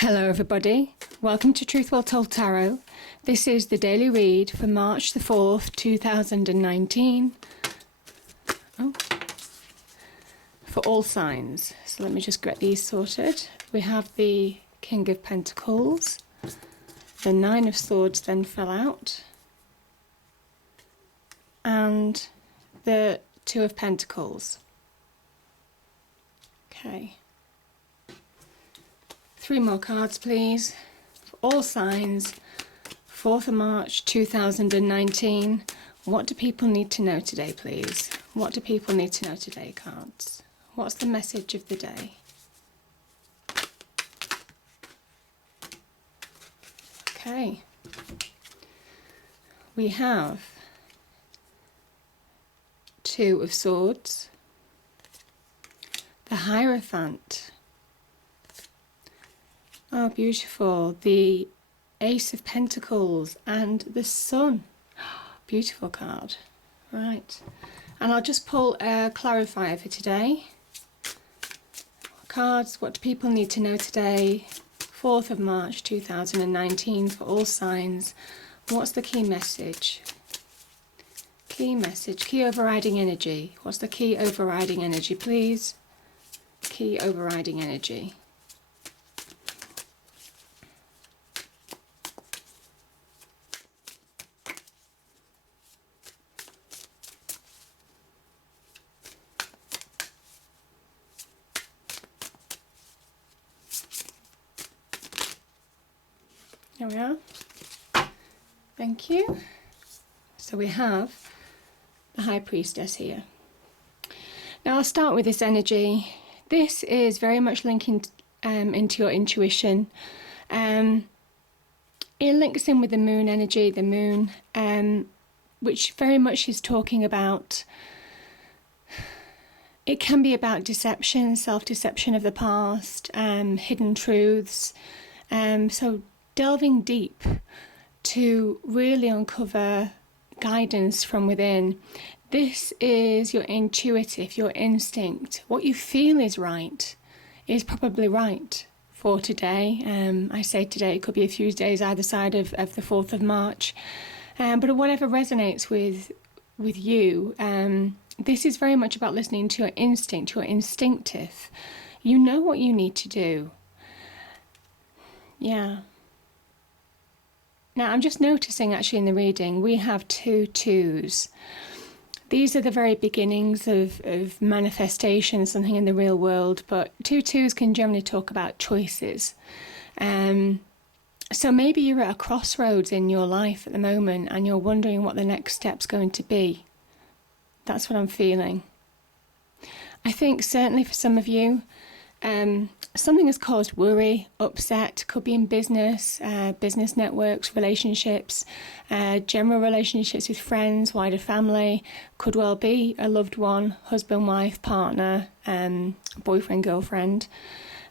Hello everybody, welcome to Truth Well Told Tarot. This is the daily read for March the 4th, 2019. For all signs. So let me just get these sorted. We have the King of Pentacles. The Nine of Swords then fell out. And the Two of Pentacles. Okay. 3 more cards, please. For all signs, 4th of March 2019. What do people need to know today, please? What do people need to know today, cards? What's the message of the day? Okay. We have 2 of Swords, the Hierophant. Oh, beautiful. The Ace of Pentacles and the Sun. Beautiful card. Right. And I'll just pull a clarifier for today. Cards, what do people need to know today? 4th of March 2019 for all signs. What's the key message? Key message, key overriding energy. What's the key overriding energy, please? Key overriding energy. There we are. Thank you. So we have the High Priestess here. Now I'll start with this energy. This is very much linking into your intuition. It links in with the moon energy, the moon, which very much is talking about, it can be about deception, self-deception of the past, hidden truths. So delving deep to really uncover guidance from within. This is your intuitive, your instinct. What you feel is right is probably right for today. I say today, it could be a few days either side of the 4th of March. But whatever resonates with you, this is very much about listening to your instinct, your instinctive. You know what you need to do. Yeah. Now, I'm just noticing actually in the reading, we have 2 twos. These are the very beginnings of manifestation, something in the real world, but 2 twos can generally talk about choices. So maybe you're at a crossroads in your life at the moment and you're wondering what the next step's going to be. That's what I'm feeling. I think certainly for some of you, something has caused worry, upset, could be in business, business networks, relationships, general relationships with friends, wider family, could well be a loved one, husband, wife, partner, boyfriend, girlfriend.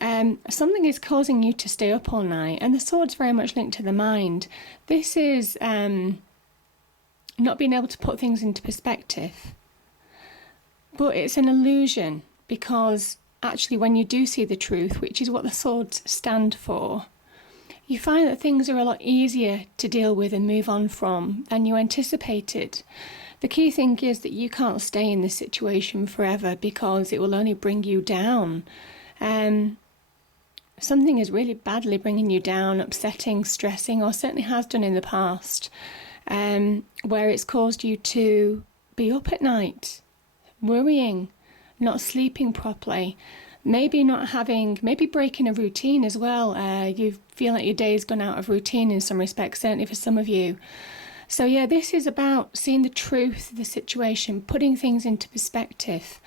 Something is causing you to stay up all night, and the sword's very much linked to the mind. This is not being able to put things into perspective, but it's an illusion because actually, when you do see the truth, which is what the swords stand for, you find that things are a lot easier to deal with and move on from than you anticipated. The key thing is that you can't stay in this situation forever because it will only bring you down. Something is really badly bringing you down, upsetting, stressing, or certainly has done in the past, where it's caused you to be up at night, worrying, not sleeping properly, maybe breaking a routine as well. You feel like your day's gone out of routine in some respects, certainly for some of you. So yeah, this is about seeing the truth of the situation, putting things into perspective.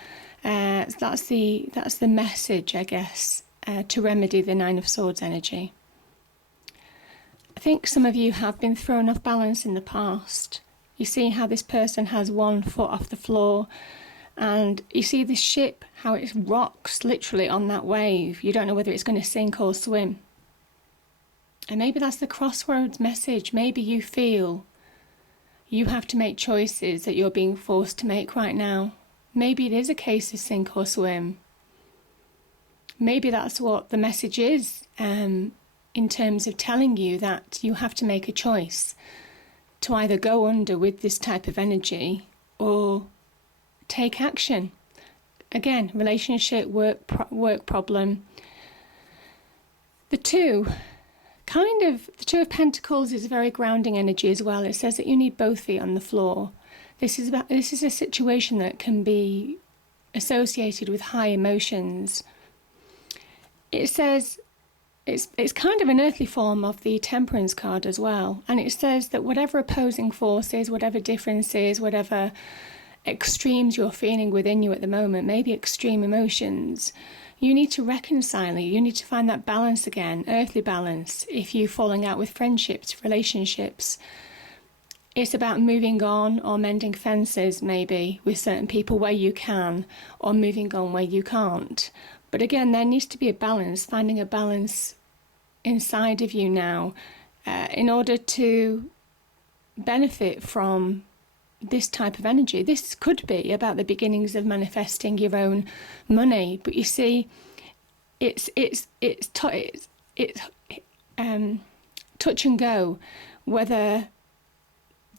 That's the message, I guess, to remedy the Nine of Swords energy. I think some of you have been thrown off balance in the past. You see how this person has 1 foot off the floor, and you see this ship, how it rocks literally on that wave. You don't know whether it's going to sink or swim. And maybe that's the crossroads message. Maybe you feel you have to make choices that you're being forced to make right now. Maybe it is a case of sink or swim. Maybe that's what the message is. in terms of telling you that you have to make a choice to either go under with this type of energy or take action. Again, relationship, work problem. The Two of Pentacles is a very grounding energy as well. It says that you need both feet on the floor. This is a situation that can be associated with high emotions. It says it's kind of an earthly form of the Temperance card as well. And it says that whatever opposing forces, whatever differences, whatever extremes you're feeling within you at the moment, maybe extreme emotions, you need to reconcile it. You need to find that balance again, earthly balance. If you're falling out with friendships, relationships, it's about moving on or mending fences maybe with certain people where you can, or moving on where you can't. But again, there needs to be a balance, finding a balance inside of you now in order to benefit from this type of energy. This could be about the beginnings of manifesting your own money, but you see, it's touch and go whether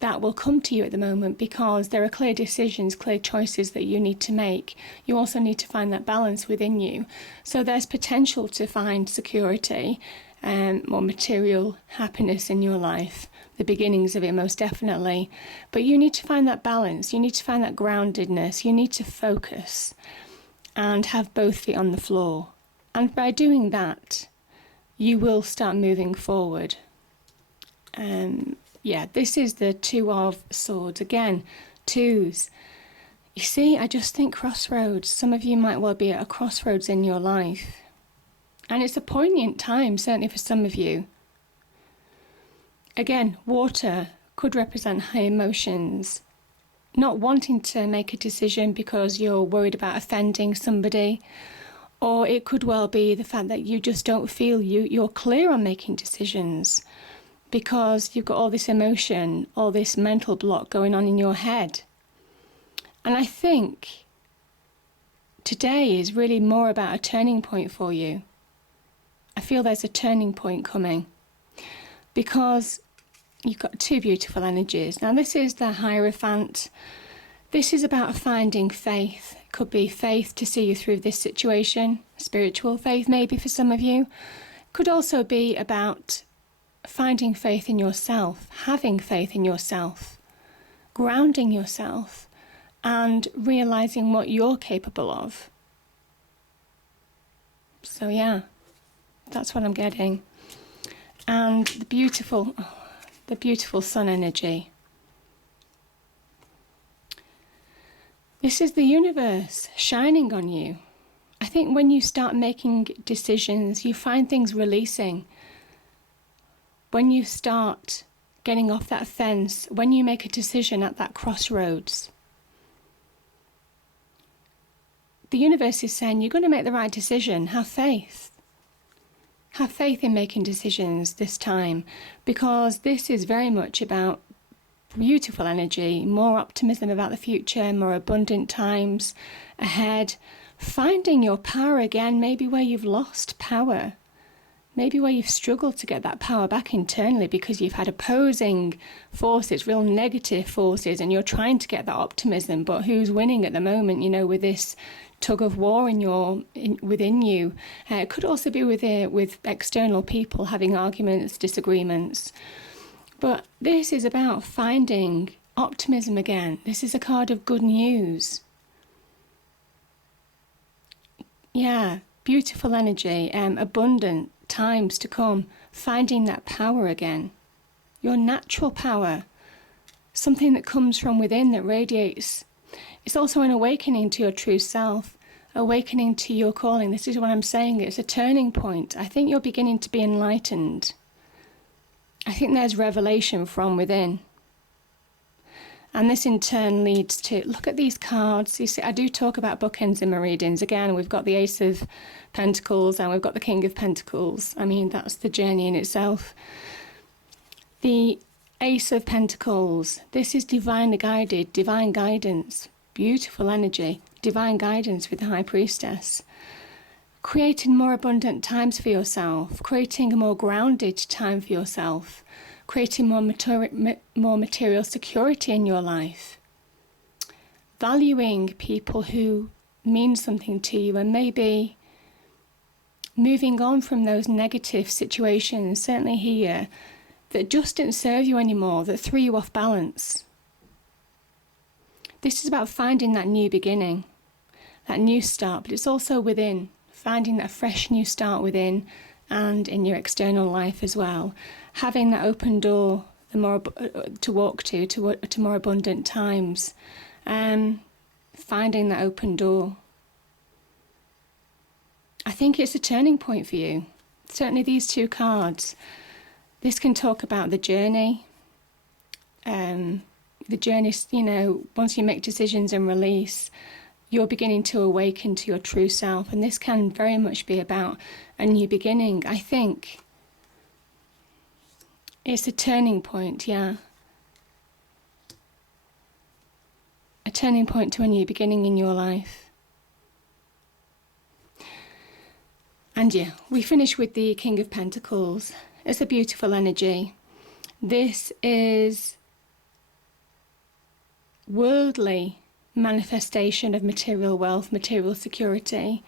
that will come to you at the moment, because there are clear decisions, clear choices that you need to make. You also need to find that balance within you. So there's potential to find security or material happiness in your life, the beginnings of it most definitely. But you need to find that balance. You need to find that groundedness. You need to focus and have both feet on the floor. And by doing that, you will start moving forward. Yeah, this is the Two of Swords. Again, twos. You see, I just think crossroads. Some of you might well be at a crossroads in your life. And it's a poignant time, certainly for some of you. Again, water could represent high emotions. Not wanting to make a decision because you're worried about offending somebody. Or it could well be the fact that you just don't feel you're clear on making decisions, because you've got all this emotion, all this mental block going on in your head. And I think today is really more about a turning point for you. I feel there's a turning point coming, because you've got two beautiful energies. Now this is the Hierophant. This is about finding faith. It could be faith to see you through this situation, spiritual faith maybe for some of you. It could also be about finding faith in yourself, having faith in yourself, grounding yourself, and realizing what you're capable of. So yeah, that's what I'm getting. And the beautiful sun energy. This is the universe shining on you. I think when you start making decisions, you find things releasing. When you start getting off that fence, when you make a decision at that crossroads, the universe is saying you're going to make the right decision. Have faith. Have faith in making decisions this time, because this is very much about beautiful energy, more optimism about the future, more abundant times ahead, finding your power again, maybe where you've lost power. Maybe where you've struggled to get that power back internally because you've had opposing forces, real negative forces, and you're trying to get that optimism. But who's winning at the moment, with this tug of war within you? It could also be with external people having arguments, disagreements. But this is about finding optimism again. This is a card of good news. Yeah, beautiful energy, abundant times to come, finding that power again, your natural power, something that comes from within that radiates. It's also an awakening to your true self, awakening to your calling. This is what I'm saying, it's a turning point. I think you're beginning to be enlightened. I think there's revelation from within. And this in turn leads to, look at these cards. You see, I do talk about bookends in my readings. Again, we've got the Ace of Pentacles and we've got the King of Pentacles. I mean, that's the journey in itself. The Ace of Pentacles, this is divinely guided, divine guidance, beautiful energy, divine guidance with the High Priestess. creating more abundant times for yourself, creating a more grounded time for yourself, creating more material security in your life, valuing people who mean something to you, and maybe moving on from those negative situations, certainly here, that just didn't serve you anymore, that threw you off balance. This is about finding that new beginning, that new start, but it's also within, finding that fresh new start within and in your external life as well. Having that open door to walk to more abundant times. Finding that open door. I think it's a turning point for you. Certainly these two cards. This can talk about the journey. The journey, once you make decisions and release, you're beginning to awaken to your true self. And this can very much be about a new beginning. I think it's a turning point, yeah. A turning point to a new beginning in your life. And yeah, we finish with the King of Pentacles. It's a beautiful energy. This is worldly manifestation of material wealth, material security,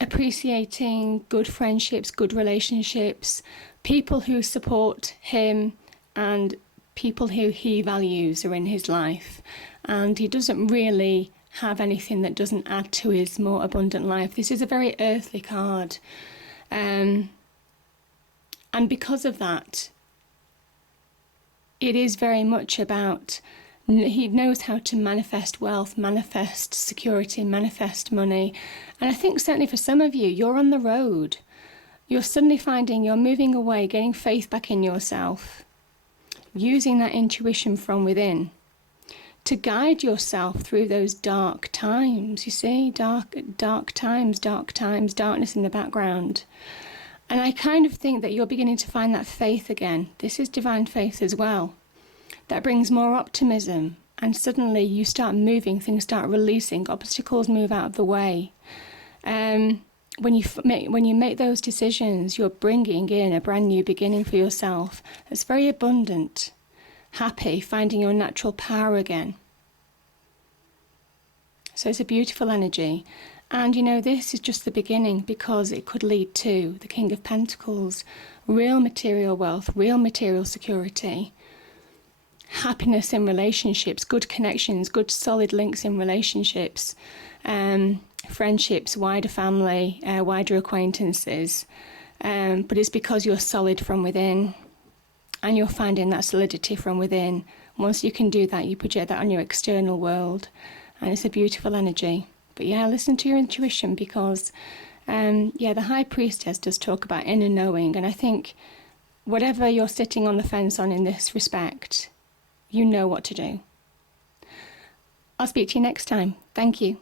appreciating good friendships, good relationships, people who support him and people who he values are in his life. And he doesn't really have anything that doesn't add to his more abundant life. This is a very earthly card. And because of that, it is very much about, he knows how to manifest wealth, manifest security, manifest money. And I think certainly for some of you, you're on the road. You're suddenly finding you're moving away, getting faith back in yourself, using that intuition from within to guide yourself through those dark times. You see, dark times, darkness in the background. And I kind of think that you're beginning to find that faith again. This is divine faith as well. That brings more optimism, and suddenly you start moving, things start releasing, obstacles move out of the way. When you make those decisions, you're bringing in a brand new beginning for yourself that's very abundant, happy, finding your natural power again. So it's a beautiful energy. And this is just the beginning, because it could lead to the King of Pentacles, real material wealth, real material security, happiness in relationships, good connections, good solid links in relationships, friendships, wider family, wider acquaintances. But it's because you're solid from within and you're finding that solidity from within. Once you can do that, you project that on your external world, and it's a beautiful energy. But yeah, listen to your intuition, because the High Priestess does talk about inner knowing, and I think whatever you're sitting on the fence on in this respect, you know what to do. I'll speak to you next time. Thank you.